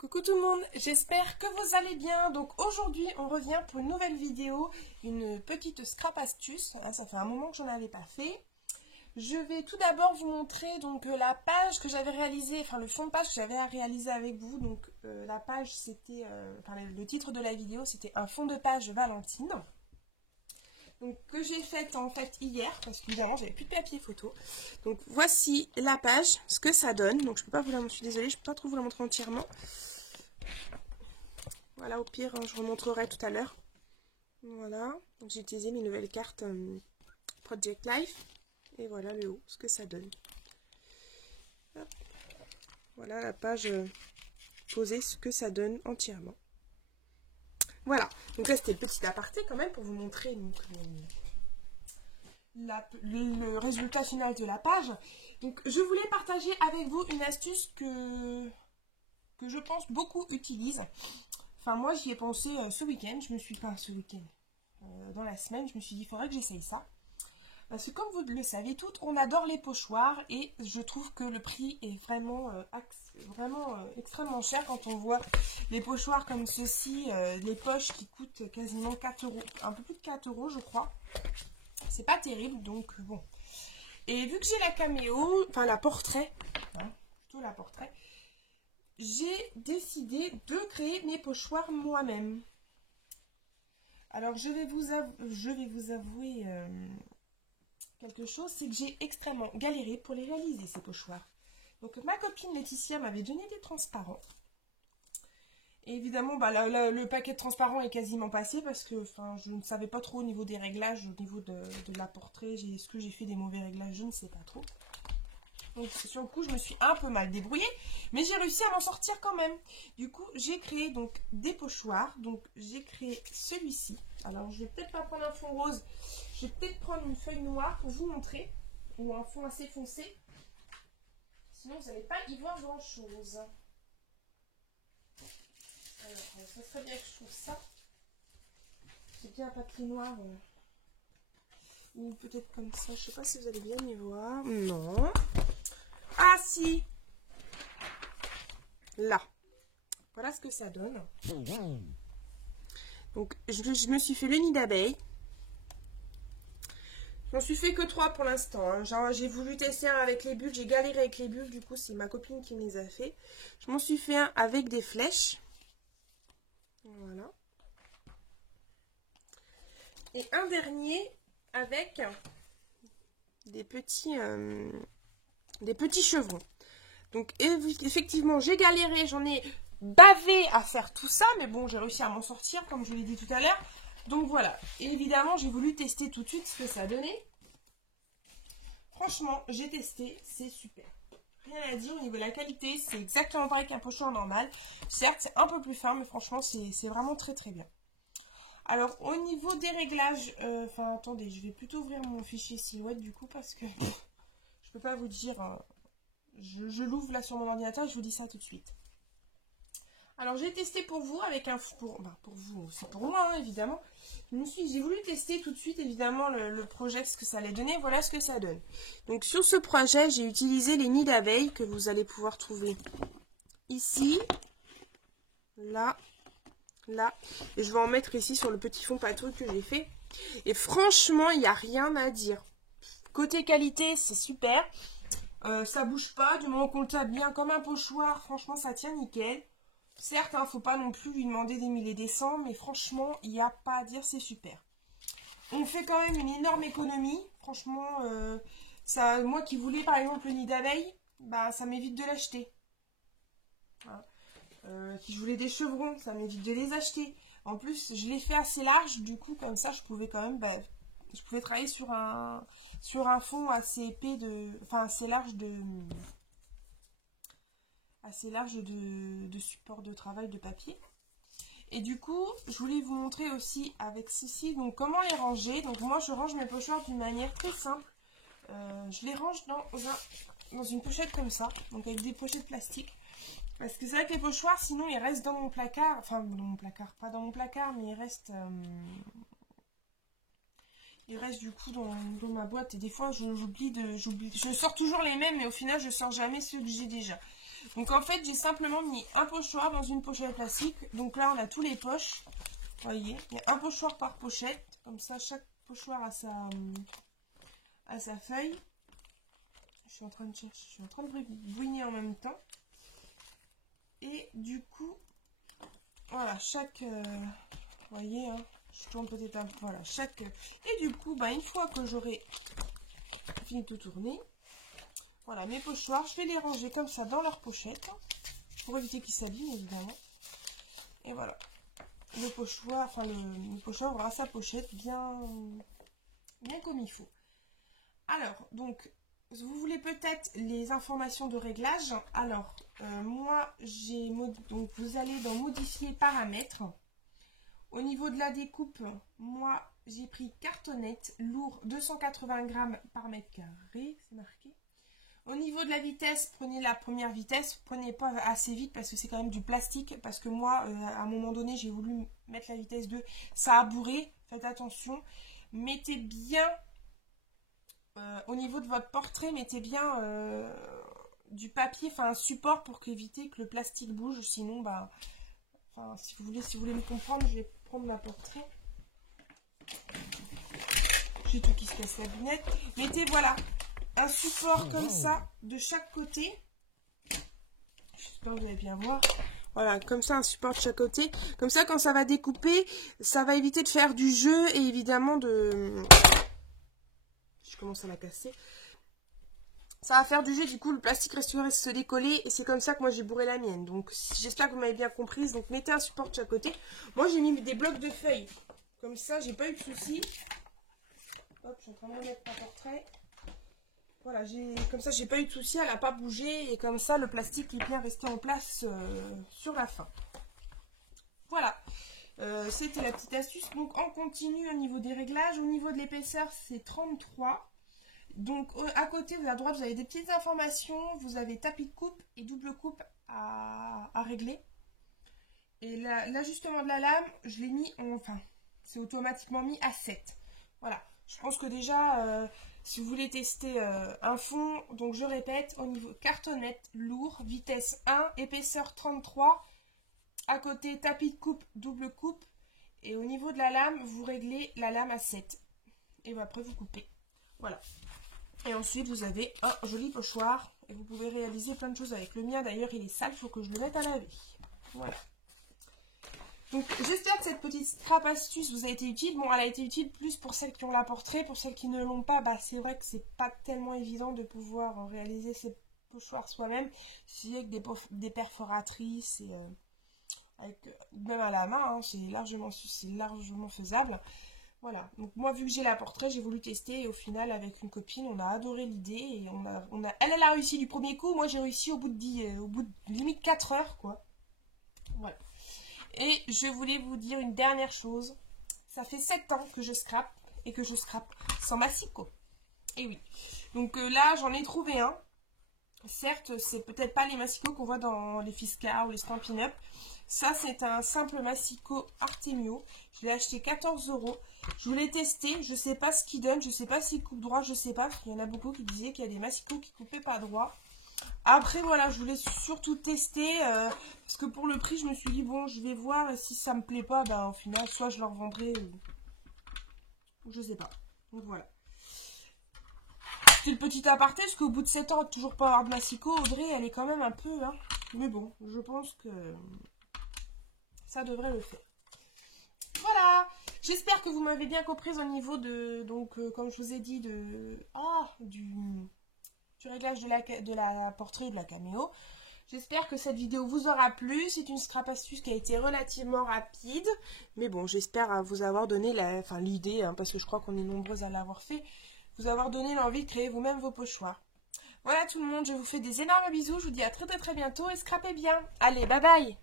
Coucou tout le monde, j'espère que vous allez bien. Donc aujourd'hui on revient pour une nouvelle vidéo, une petite scrap astuce. Ça fait un moment que j'en avais pas fait. Je vais tout d'abord vous montrer donc la page que j'avais réalisée, enfin le fond de page que j'avais à réaliser avec vous. Donc la page c'était, le titre de la vidéo c'était un fond de page Valentine. Donc que j'ai faite en fait hier parce qu'évidemment j'avais plus de papier photo. Donc voici la page, ce que ça donne. Donc je peux pas vous la montrer, je suis désolée, je peux pas trop vous la montrer entièrement. Voilà, au pire, je vous remontrerai tout à l'heure. Voilà, donc j'ai utilisé mes nouvelles cartes Project Life. Et voilà le haut, ce que ça donne. Hop. Voilà la page posée, ce que ça donne entièrement. Voilà, donc là c'était le petit aparté quand même pour vous montrer donc, le résultat final de la page. Donc je voulais partager avec vous une astuce que je pense beaucoup utilisent. Enfin, moi, j'y ai pensé ce week-end. Je me suis pas ce week-end. Dans la semaine, je me suis dit, il faudrait que j'essaye ça. Parce que comme vous le savez toutes, on adore les pochoirs. Et je trouve que le prix est vraiment, extrêmement cher quand on voit les pochoirs comme ceci. Les poches qui coûtent quasiment 4 €. Un peu plus de 4 € je crois. C'est pas terrible, donc bon. Et vu que j'ai la caméo, enfin la portrait, hein, plutôt la portrait, j'ai décidé de créer mes pochoirs moi-même. Alors je vais vous avouer quelque chose, c'est que j'ai extrêmement galéré pour les réaliser ces pochoirs. Donc ma copine Laetitia m'avait donné des transparents. Et évidemment le paquet de transparents est quasiment passé parce que je ne savais pas trop au niveau des réglages, au niveau de la portrait. Est-ce que j'ai fait des mauvais réglages? Je ne sais pas trop. Donc sur le coup je me suis un peu mal débrouillée, mais j'ai réussi à m'en sortir quand même. Du coup j'ai créé donc des pochoirs. Donc j'ai créé celui-ci. Alors je vais peut-être pas prendre un fond rose, je vais peut-être prendre une feuille noire pour vous montrer, ou un fond assez foncé. Sinon vous n'allez pas y voir grand chose. Alors ça serait bien que je trouve ça. J'ai bien un papier noir. Ou peut-être comme ça, je sais pas si vous allez bien y voir. Non. Ah si! Là. Voilà ce que ça donne. Donc je me suis fait le nid d'abeille. Je m'en suis fait que 3 pour l'instant. Hein. J'ai voulu tester un avec les bulles. J'ai galéré avec les bulles. Du coup, c'est ma copine qui me les a fait. Je m'en suis fait un avec des flèches. Voilà. Et un dernier avec des petits chevrons. Donc effectivement, j'ai galéré, j'en ai bavé à faire tout ça, mais bon, j'ai réussi à m'en sortir, comme je l'ai dit tout à l'heure. Donc voilà, et évidemment, j'ai voulu tester tout de suite ce que ça donnait. Franchement, j'ai testé, c'est super. Rien à dire au niveau de la qualité, c'est exactement pareil qu'un pochoir normal. Certes, c'est un peu plus fin, mais franchement, c'est vraiment très très bien. Alors, au niveau des réglages, attendez, je vais plutôt ouvrir mon fichier silhouette du coup, parce que je peux pas vous dire... Je l'ouvre là sur mon ordinateur et je vous dis ça tout de suite. Alors j'ai testé pour vous avec un... Pour vous, c'est pour moi hein, évidemment. J'ai voulu tester tout de suite évidemment le projet, ce que ça allait donner. Voilà ce que ça donne. Donc sur ce projet, j'ai utilisé les nids d'abeilles que vous allez pouvoir trouver ici, là, là. Et je vais en mettre ici sur le petit fond pâteux que j'ai fait. Et franchement, il n'y a rien à dire. Côté qualité, c'est super. Ça bouge pas, du moment qu'on le tape bien comme un pochoir, franchement ça tient nickel. Certes, hein, faut pas non plus lui demander des mille et des cents, mais franchement, il n'y a pas à dire, c'est super. On fait quand même une énorme économie, franchement, ça, moi qui voulais par exemple le nid d'abeille, bah ça m'évite de l'acheter. Hein. Si je voulais des chevrons, ça m'évite de les acheter. En plus, je l'ai fait assez large, du coup comme ça je pouvais quand même, je pouvais travailler sur un fond assez épais assez large de support de travail de papier. Et du coup, je voulais vous montrer aussi avec ceci, donc comment les ranger. Donc moi, je range mes pochoirs d'une manière très simple. Je les range dans une pochette comme ça, donc avec des pochettes plastiques. Parce que c'est vrai que les pochoirs, sinon, ils restent dans mon placard. Enfin, dans mon placard, pas dans mon placard, mais ils restent... Il reste du coup dans ma boîte et des fois je sors toujours les mêmes mais au final je sors jamais ceux que j'ai déjà. Donc en fait, j'ai simplement mis un pochoir dans une pochette plastique. Donc là, on a tous les poches. Vous voyez, il y a un pochoir par pochette. Comme ça, chaque pochoir a sa feuille. Je suis en train de chercher, je suis en train de bouiner en même temps. Et du coup, voilà, chaque... vous voyez, hein, je tourne peut-être un peu, voilà, chaque... Et du coup, une fois que j'aurai fini de tourner, voilà, mes pochoirs, je vais les ranger comme ça dans leur pochette, pour éviter qu'ils s'abîment, évidemment. Et voilà, le pochoir, le pochoir aura sa pochette bien comme il faut. Alors, donc... Vous voulez peut-être les informations de réglage. Alors, moi, donc vous allez dans modifier paramètres. Au niveau de la découpe, moi, j'ai pris cartonnette lourd 280 grammes par mètre carré, c'est marqué. Au niveau de la vitesse, prenez la première vitesse. Prenez pas assez vite parce que c'est quand même du plastique. Parce que moi, à un moment donné, j'ai voulu mettre la vitesse 2. Ça a bourré. Faites attention. Mettez bien... au niveau de votre portrait, mettez bien du papier, un support pour éviter que le plastique bouge. Sinon, si vous voulez me comprendre, je vais prendre ma portrait. J'ai tout qui se casse la lunette. Mettez, voilà, un support comme ça de chaque côté. J'espère que vous allez bien voir. Voilà, comme ça, un support de chaque côté. Comme ça, quand ça va découper, ça va éviter de faire du jeu et évidemment de... Je commence à la casser. Ça va faire du jeu, du coup, le plastique resterait se décoller. Et c'est comme ça que moi, j'ai bourré la mienne. Donc, j'espère que vous m'avez bien comprise. Donc, mettez un support de chaque côté. Moi, j'ai mis des blocs de feuilles. Comme ça, j'ai pas eu de soucis. Hop, je suis en train de remettre mon portrait. Voilà, comme ça, j'ai pas eu de soucis. Elle n'a pas bougé. Et comme ça, le plastique est bien resté en place sur la fin. Voilà. C'était la petite astuce. Donc, on continue au niveau des réglages. Au niveau de l'épaisseur, c'est 33. Donc, à côté, à droite, vous avez des petites informations. Vous avez tapis de coupe et double coupe à régler. Et l'ajustement de la lame, je l'ai mis c'est automatiquement mis à 7. Voilà. Je pense que déjà, si vous voulez tester un fond, donc je répète, au niveau cartonnette, lourd, vitesse 1, épaisseur 33. À côté, tapis de coupe, double coupe. Et au niveau de la lame, vous réglez la lame à 7. Et après, vous coupez. Voilà. Et ensuite, vous avez un joli pochoir. Et vous pouvez réaliser plein de choses avec. Le mien, d'ailleurs, il est sale. Il faut que je le mette à laver. Voilà. Donc, j'espère que cette petite scrap astuce vous a été utile. Bon, elle a été utile plus pour celles qui ont la portrait. Pour celles qui ne l'ont pas, c'est vrai que c'est pas tellement évident de pouvoir réaliser ces pochoirs soi-même. Si avec des perforatrices et... même à la main, c'est largement faisable. Voilà, donc moi vu que j'ai la portrait, j'ai voulu tester et au final avec une copine, on a adoré l'idée et elle a réussi du premier coup, moi j'ai réussi au bout de limite 4 heures quoi. Voilà. Et je voulais vous dire une dernière chose, ça fait 7 ans que je scrape et que je scrape sans massicot. Et oui, donc là j'en ai trouvé un. Certes, c'est peut-être pas les massicots qu'on voit dans les Fiskars ou les Stampin' Up. Ça, c'est un simple massicot Artemio. Je l'ai acheté 14 €. Je voulais tester. Je sais pas ce qu'il donne. Je sais pas s'il coupe droit. Je sais pas. Parce qu'il y en a beaucoup qui disaient qu'il y a des massicots qui coupaient pas droit. Après, voilà, je voulais surtout tester. Parce que pour le prix, je me suis dit, bon, je vais voir. Et si ça me plaît pas, au final, soit je le revendrai ou je sais pas. Donc voilà. C'est le petit aparté, parce qu'au bout de 7 ans, toujours pas avoir de massicot, Audrey, elle est quand même un peu... Hein. Mais bon, je pense que ça devrait le faire. Voilà. J'espère que vous m'avez bien comprise au niveau de... Donc, comme je vous ai dit, du réglage de la portrait et de la caméo. J'espère que cette vidéo vous aura plu. C'est une scrap astuce qui a été relativement rapide. Mais bon, j'espère vous avoir donné l'idée, parce que je crois qu'on est nombreuses à l'avoir fait. Vous avoir donné l'envie de créer vous-même vos pochoirs. Voilà tout le monde, je vous fais des énormes bisous, je vous dis à très très bientôt et scrapez bien. Allez, bye bye!